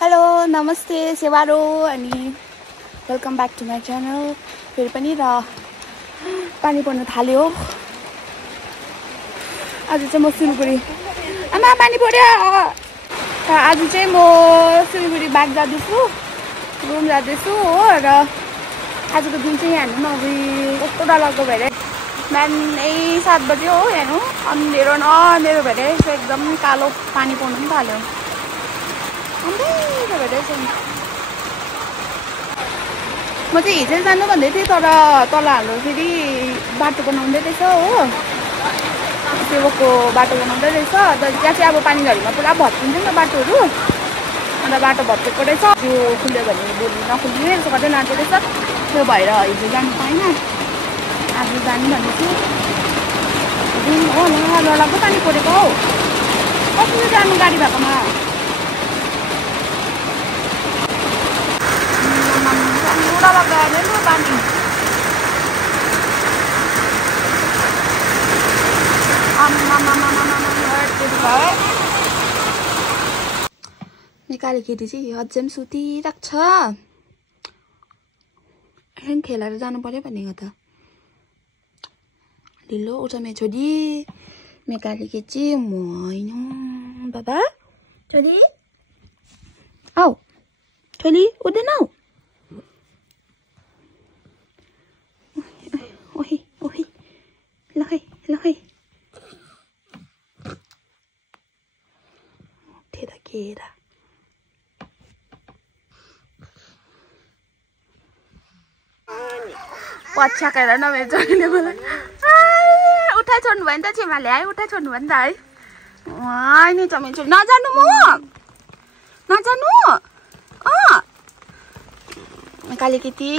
Hello नमस्ते सेवारो अनि welcome back to my channel. फेरि पनि र पानी पर्न थाल्यो। आज चाहिँ म सिलगढी आमा पानी पर्यो। आज चाहिँ म सिलगढी ब्याक जाँदैछु, रुम जाँदैछु हो। र आजको दिन चाहिँ हेर्नु न अघि कस्तो डरलाग्दो भइरहेको। बिहान 7 बज्यो हो, हेर्नु अँधेरो न अँधेरो भइरहेको, एकदम कालो पानी पर्नु पनि थाल्यो। म चाहिँ हिजो जानु भन्दै थिएँ, तर तल हाम्रो फेरि बाटो बनाउँदै रहेछ हो, सेवकको बाटो बनाउँदै रहेछ। तर त्यहाँ चाहिँ अब पानी झरीमा पुरा भत्किन्छ नि त बाटोहरू, अन्त बाटो भत्केको रहेछ। त्यो खुल्यो भने भोलि नखुल्ने यसो गर्दै लाँदो रहेछ। त्यो भएर हिजो जानु पाइनँ, आज जानु भनेको हो। डरलाग्दो पानी परेको हौ, कसरी जानु गाडी भएकोमा। पानी नेपाली केटी चाहिँ अझै पनि सुतिरहेको छ। एकछिन खेलेर जानु पर्यो भनेको त। ढिलो उठ मेरो छोरी, मेकाली केटी म होइन। बाबा छोरी आऊ, छोरी उठ्दैनौ? ल उठेर केरा पछ्याएर न मेरो छोरीले मलाई उठाइ छोड्नु भयो नि त। छिमाले है उठाइ छोड्नु भयो नि त है। नि त मेरो छोरी नजानु, म नजानु। काली केटी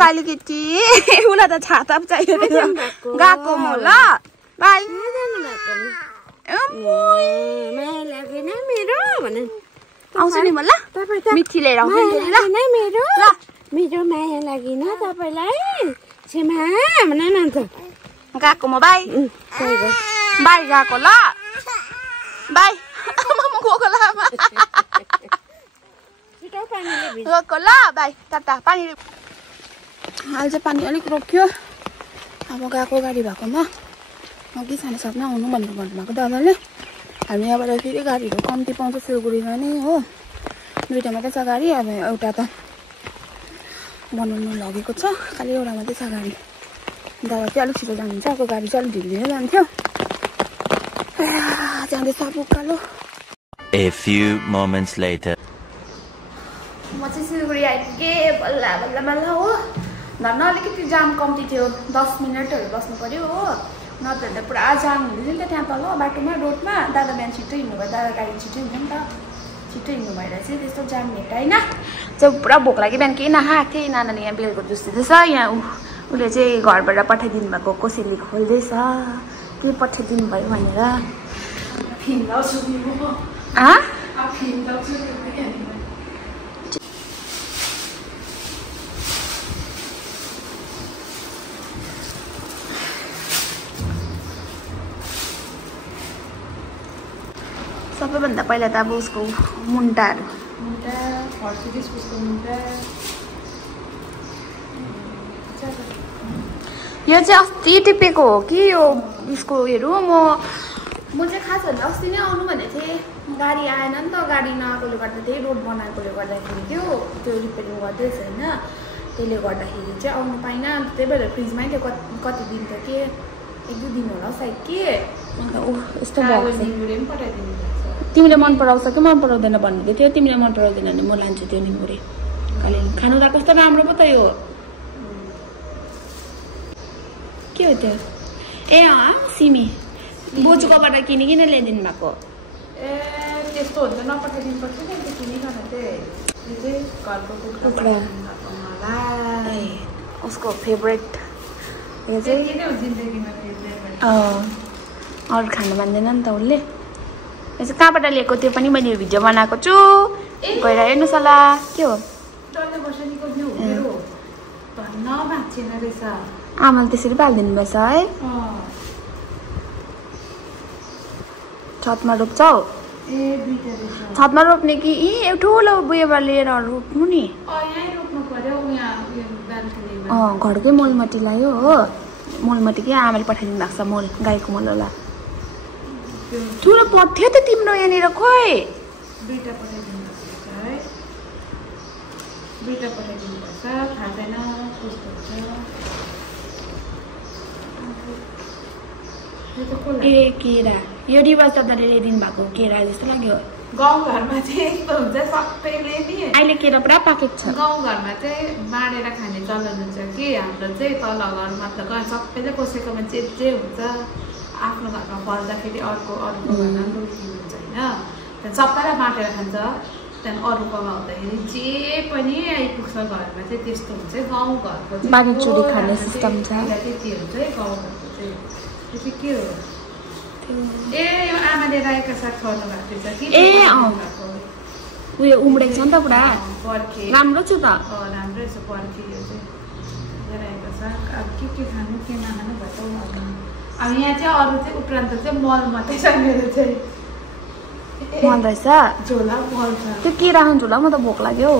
काली केटी उसलाई त छाता पो चाहियो गएको म। ल बाई आउँछु नि म। ल मिठी लिएर आउँछु नि। ल मेरो माया लागेन तपाईलाई छेमा भन न त। गएको म। बाई बाई गएको। ल बाई म गएको। ल गएको। ल बाई टाटा। पानी अहिले चाहिँ पानी अलिक रोक्यो। अब गएको गाडी भएकोमा। अघि 7:30 आउनु भनेको भन्नुभएको दादाले। हामी यहाँबाट फेरि गाडीहरू कम्ती पाउँछ सिलगढीमा नै हो। 2टा मात्रै छ गाडी। अब एउटा त बनाउनु लगेको छ, खालि एउटा मात्रै छ गाडी। दादा चाहिँ अलिक छिटो जानुहुन्छ, अर्को गाडी चाहिँ अलिक ढिलो जान्थ्यो। जाँदैछ अब उकालो। A few moments later. म चाहिँ सिलगढी आइपुगेँ बल्ल बल्ल बल्ल हो। धन्न अलिकति जाम कम्ती थियो, 10 मिनटहरू बस्नु पर्यो हो। नत्र त पुरा जाम हुँदै थियो नि त त्यहाँ तल बाटोमा, रोडमा। दादा बिहान छिट्टो हिँड्नु भयो, दादा गाडी छिट्टो हिँड्यो नि त। छिट्टो हिँड्नु भएर चाहिँ त्यस्तो जाम भेटाएन। चाहिँ पुरा भोक लाग्यो, बिहान केही नखाएको थिएँ। नानाले यहाँ बेलको जुस दिँदैछ। यहाँ उसले चाहिँ घरबाट पठाइदिनु भएको कोसेली खोल्दैछ, के पठाइदिनु भयो भनेर। सबैभन्दा पहिला त अब उसको मुन्टाहरू यो चाहिँ अस्ति टिपेको हो कि यो उसको उयोहरू। म चाहिँ खास भन्दा अस्ति नै आउनु भनेको थिएँ, गाडी आएन नि त। गाडी नआएकोले गर्दा त्यही रोड बनाएकोले गर्दाखेरि त्यो रिपेयरिङ गर्दैछ होइन, त्यसले गर्दाखेरि चाहिँ आउनु पाइनँ। त्यही भएर फ्रिजमै थियो। कति दिन त के 1-2 दिन होला सायद के। अन्त यस्तो पठाइदिनु। तिमीले मन पराउँछ कि मन पराउँदैन भन्दै थियो। तिमीले मन पराउँदैन भने म लान्छु त्यो निमुरे। खानु त कस्तो राम्रो पो त यो। के हो त्यो? ए सिमी बोजूकोबाट किनिकन ल्याइदिनु भएको। ए त्यस्तो हुन्छ नपठाइदिनु पर्छ नि त किनिकन चाहिँ। यो चाहिँ घरको कुखुरा उसको फेभरेट। यो चाहिँ अरू खानु मान्दैन नि त उसले। यो चाहिँ कहाँबाट लिएको त्यो पनि मैले भिडियो बनाएको छु, गएर हेर्नुहोस् होला। के हो? आमाले त्यसरी पालिदिनु भएछ है। छतमा रोप्छौ? छतमा रोप्ने कि ठुलो बुयोबाट लिएर रोप्नु नि घरकै मलमटी लायो हो मलमटी के आमाले पठाइदिनु भएको छ मल गाईको मल होला ठुलो पट थियो त तिम्रो यहाँनिर खोइ दुईटा पठाइदिनु पर्छ थाहा छैन कस्तो हुन्छ ए केरा यो रिवाज तपाईँले ल्याइदिनु भएको केरा जस्तो लाग्यो गाउँघरमा चाहिँ यस्तो हुन्छ सबैले नि अहिले केरा पुरा पाकेको छ गाउँघरमा चाहिँ बाँडेर खाने चलन हुन्छ कि हाम्रो चाहिँ तल घरमा त सबैले कसैकोमा जे हुन्छ आफ्नो घरमा फल्दाखेरि अर्को घरमा रोकिनुहुन्छ होइन त्यहाँदेखि सबैलाई बाँडेर खान्छ त्यहाँदेखि अरूकोमा हुँदाखेरि जे पनि आइपुग्छ घरमा चाहिँ त्यस्तो हुन्छ गाउँघरको बाँडीचुडी खाने सिस्टम छ त्यति हुन्छ है गाउँघरको चाहिँ त्यो चाहिँ के हो ए यो आमाले रायोको साग छर्नु भएको रहेछ कि उयो उम्रेको छ नि त पुरा पर्खे राम्रो छ त राम्रै छ पर्खे यो चाहिँ रायोको साग अब के खानु के नखानु भयो अब यहाँ चाहिँ अरू चाहिँ उपरान्त चाहिँ मल मात्रै छ मेरो चाहिँ मल रहेछ झोला मल छ त्यो केरा खान्छ होला म त भोक लाग्यो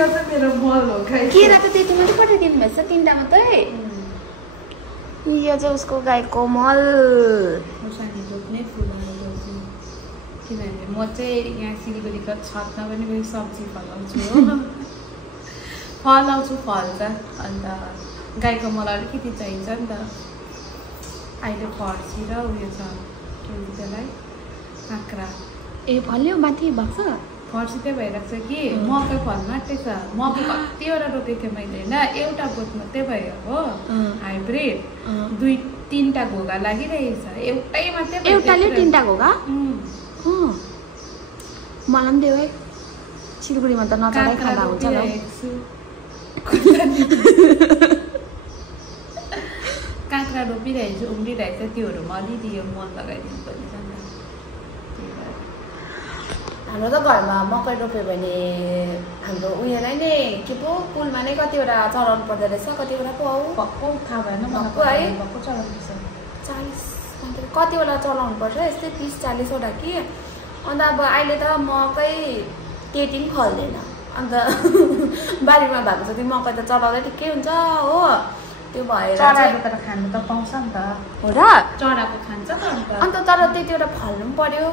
यो चाहिँ मेरो मल हो केरा त त्यति मात्रै पठाइदिनु भएछ 3टा मात्रै यो चाहिँ उसको गाईको मल खुर्सानी रोप्ने फुलहरू रोप्छु किनभने म चाहिँ यहाँ सिलगढीको छतमा पनि पनि सब्जी फलाउँछु हो फलाउँछु फल्छ अन्त गाईको मल अलिकति चाहिन्छ नि त अहिले फर्सी र उयो छ के भन्छ त्यसलाई काँक्रा ए फल्यो माथि भएको छ फर्सी चाहिँ भइरहेको छ कि मकै फल मात्रै छ मकै कतिवटा रोपेको थिएँ मैले होइन एउटा बोट मात्रै भयो हो हाइब्रिड 2-3टा घोगा लागिरहेको छ एउटै मात्रै एउटाले 3टा घोगा मलाई पनि देऊ है सिलगढीमा त नचढाइ खाँदा हुन्छ ल काँक्रा रोपिरहेको छु उम्रिरहेको छ त्योहरूमा अलिअलि यो मल लगाइदिनु पर्ने छ नि हाम्रो त घरमा मकै रोप्यो भने हाम्रो उयोलाई नै के पो पुलमा नै कतिवटा चलाउनु पर्दो रहेछ कतिवटा पो भक्कु थाहा भएन भक्कु है भक्कु चलाउँदैछ 40 कतिवटा चलाउनु पर्छ यस्तै 30-40 वटा कि अन्त अब अहिले त मकै त्यति पनि फल्दैन अन्त बारीमा भएको जति मकै त चलाउँदै ठिकै हुन्छ हो त्यो भएर चराको त खानु त पाउँछ नि त हो र चराको खान्छ त अन्त तर त्यतिवटा फल्नु पनि पर्यो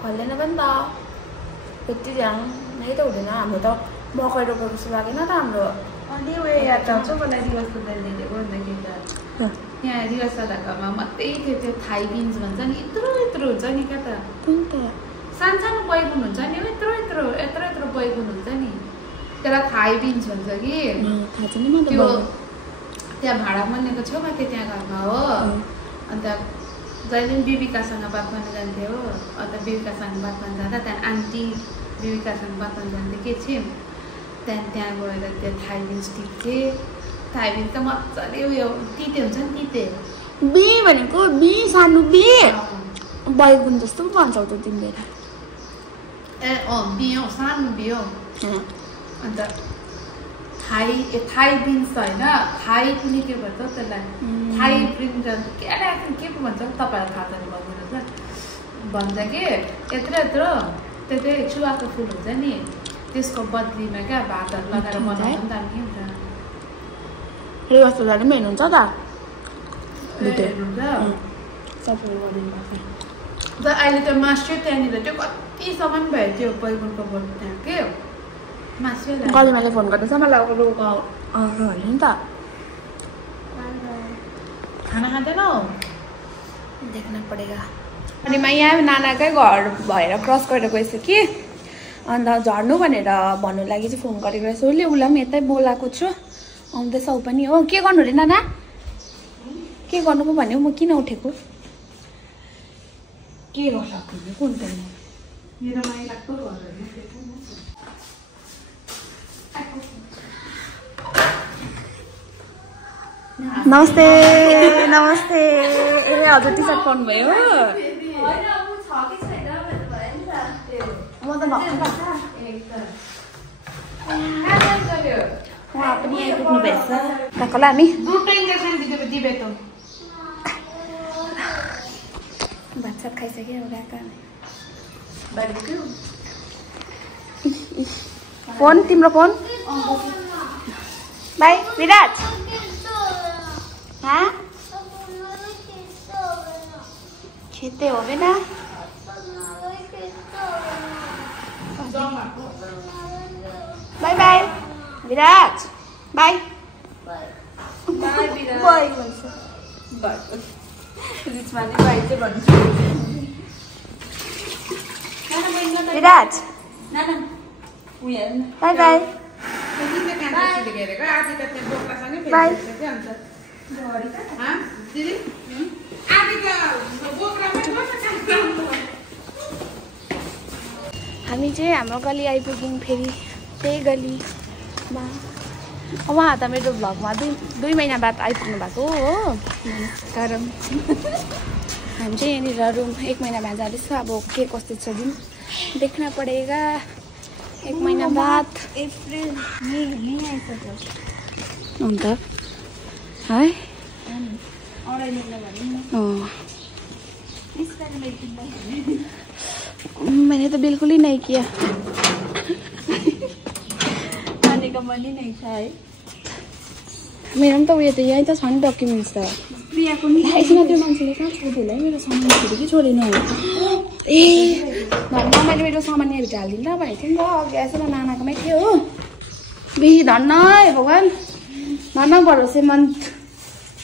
फल्दैन पनि त त्यति ध्यान नै त हुँदैन हाम्रो त मकै रोपेको जस्तो लागेन त हाम्रो अनि उयो याद आउँछ मलाई रिवाज दादाले दिएको भन्दाखेरि त यहाँ रिवाज दादाकोमा मात्रै थियो त्यो थाई बिन्स भन्छ नि यत्रो हुन्छ नि क्या त सानो बैगुन हुन्छ नि यत्रो बैगुन हुन्छ नि त्यसलाई थाई बिन्स भन्छ कि त्यो त्यहाँ भाडा मन्नेको छेउमा थियो त्यहाँ घरमा हो अन्त जहिले पनि बिबिकासँग बात गर्न जान्थ्यो हो अन्त बिबिकासँग बात गर्न जाँदा त्यहाँ आन्टी बिबिकासँग बात गर्न जान्थ्यो के थियौँ त्यहाँ गएर त्यो थाई बिन्स टिप्थेँ थाई बिन्स त मजाले उयो तिते हुन्छ नि तिते बी भनेको बी सानो बी बैगुन जस्तो पो भन्छौ त तिमीले ए बियो सानो बियो अन्त थाई बिन्स होइन थाई पनि के भन्छ त्यसलाई थाई बिन्स के पो भन्छ तपाईँहरू थाहा छैन भनिदिनुहोस् न भन्छ कि यत्रो त्यो चुवाको फुल हुन्छ नि त्यसको बदलीमा क्या भातहरू लगाएर बनाउँछ नि दामी हुन्छ रिवाज दादाले पनि हेर्नुहुन्छ त अहिले त मास्यो त्यहाँनिर त्यो कतिसम्म भयो त्यो बैगुनको बोट त्यहाँ के मास्यो गलिमाले फोन गर्दैछ मलाई नि त खाना खाँदैनौ देख्न परेगा अनि म यहाँ नानाकै घर भएर क्रस गरेर गएछु कि अन्त झर्नु भनेर भन्नु लागि चाहिँ फोन गरेको रहेछु उसले उसलाई पनि यतै बोलाएको छु आउँदैछ ऊ पनि हो के गर्नु अरे नाना के गर्नु पो भन्यो म किन उठेको के गर्छ कुन टाइममा मेरो माइलाको घर नमस्ते नमस्ते ए हजुर टी सर्ट पाउनु भयो म त उहाँ पनि आइपुग्नु भएछ कहाँको ला हामी दुटो इन्जेक्सन दिएको दिबे त बाछा प्रसाद खाइसक्यो गएको फोन तिम्रो फोन बाई विराज हाँ खेते हो बेटा बाय बाय विराज बाय बाय विराज बाय बाय बाय हामी चाहिँ हाम्रो गली आइपुग्यौँ फेरि त्यही गलीमा उहाँ त मेरो भ्लगमा दुई महिना बाद आइपुग्नु भएको हो कारण हामी चाहिँ यहाँनिर रुम 1 महिना बाद जाँदैछ अब के कस्तो छ दिन देख्न पडेगा 1 महिना बाद अप्रैल मे आइसक्यो अन्त है मैंने तो बिल्कुल ही नहीं किया खाने का मन ही नहीं था है मेरो पनि त उयो त यहीँ त छ नि डकुमेन्ट्स त प्रियाको यसमा त्यो मान्छेले कहाँ छोड्यो होला है मेरो सामान छोड्यो कि छोडेन ए धन्न मैले मेरो सामान यहाँभित्र हालिदिनु त भनेको थिएँ नि त अघि यसो नानाकोमै थियो हो बेसी धन्न है भगवान् धन्न भरोसेमन्त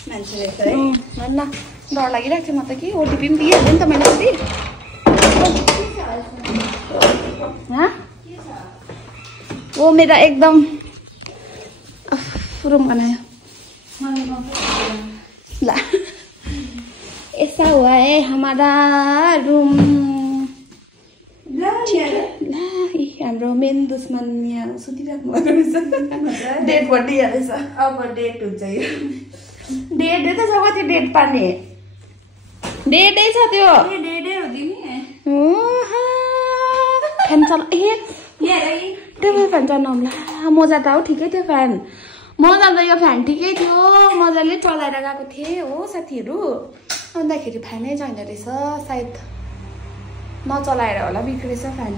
मान्छे रहेछ है धन्न डर लागिरहेको थियो म त कि ओटिपी पनि दिइहाल्यो नि त मैले अस्ति वो मेरा एकदम रूम बनाया ला ऐसा हुआ है हमारा रूम हाम्रो मेन दुश्मन यहाँ सुतिराख्नु भएको रहेछ डेट बर्थडे रहेछ अब डेट हुन्छ यो डेट त छ कति डेट पार्ने डेटै छ त्यो डेटै हो दिने फ्यान चला ए टेबल फ्यान चलाउँला मजा त हो ठिकै थियो फ्यान मजा त यो फ्यान ठिकै थियो मजाले चलाएर गएको थिएँ हो साथीहरू अन्तखेरि फ्यानै छैन रहेछ सायद नचलाएर होला बिग्रेछ फ्यान